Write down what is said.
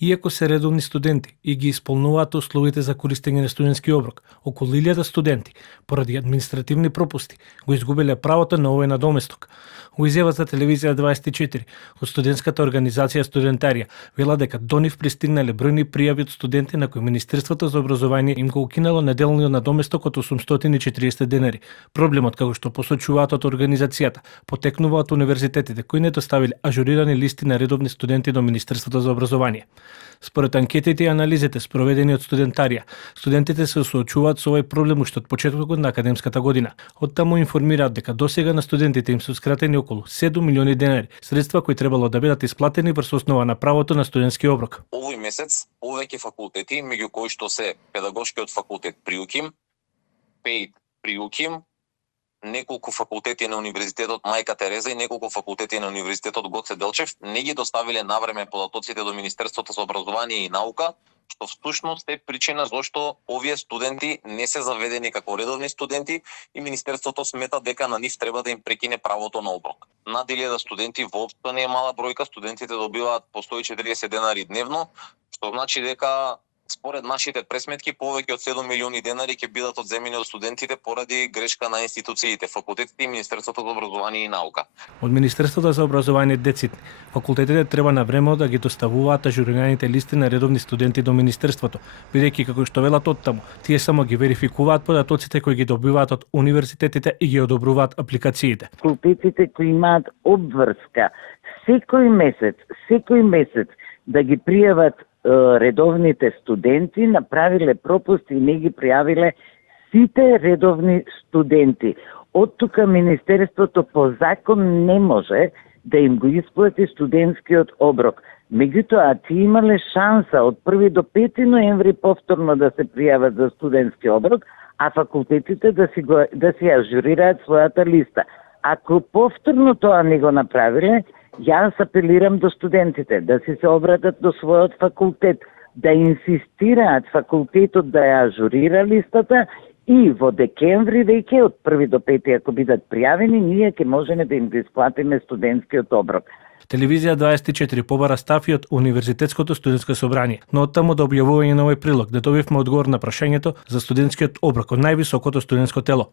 Иако се редовни студенти и ги исполнуваат условите за користење на студентски оброк, околу 1000 студенти, поради административни пропусти, го изгубиле правото на овој надоместок. Во изјава за телевизија 24 од студентската организација Студентарија вела дека до нив пристигнале бројни пријави од студенти на кои Министерството за образование им го укинало неделниот надоместок од 840 денари. Проблемот, како што посочуваат од организацијата, потекнува од универзитетите кои не доставиле ажурирани листи на редовни студенти до Министерството за образование. Според анкетите и анализите спроведени од Студентарија, студентите се соочуваат со овој проблем уште од почетокот на академската година. Од таму информираат дека досега на студентите им сеускратени околу 7 милиони денари, средства кои требало да бидат исплатени врз основа на правото на студентски оброк. Овој месец повеќе факултети, меѓу кои што се педагошкиот факултет при УКИМ, ПЕИТ при УКИМ, неколку факултети на Универзитетот Мајка Тереза и неколку факултети на Универзитетот Гоце Делчев не ги доставиле навреме податоците до Министерството за образование и наука, што всушност е причина зошто овие студенти не се заведени како редовни студенти и Министерството смета дека на нив треба да им прекине правото на оброк. Над 1000 студенти воопшто не е мала бројка, студентите добиваат по 140 денари дневно, што значи дека според нашите пресметки, повеќе од 7 милиони денари ќе бидат одземени од студентите поради грешка на институциите, факултетите и Министерството за образование и наука. Од Министерството за образование децитни, факултетите треба на време да ги доставуваат ажурираните листи на редовни студенти до Министерството, бидејќи како што велат оттаму, тие само ги верификуваат податоците кои ги добиваат од универзитетите и ги одобруваат апликациите. Факултетите кои имаат обврска секој месец да ги пријават редовните студенти, направиле пропусти и не ги пријавиле сите редовни студенти. Од тука Министерството по закон не може да им го исплати студентскиот оброк. Меѓутоа, тие имале шанса од 1 до 5 ноември повторно да се пријават за студентски оброк, а факултетите да си ажурираат својата листа. Ако повторно тоа не го направиле, јас апелирам до студентите да си се обратат до својот факултет, да инсистираат факултетот да ја ажурира листата и во декември веќе од 1 до 5 ако бидат пријавени, ние ќе можеме да им го исплатиме студентскиот оброк. Телевизија 24 побара став и од Универзитетското студентско собрание, но од таму до објавување на овој прилог да добивме одговор на прашањето за студентскиот оброк од највисокото студентско тело.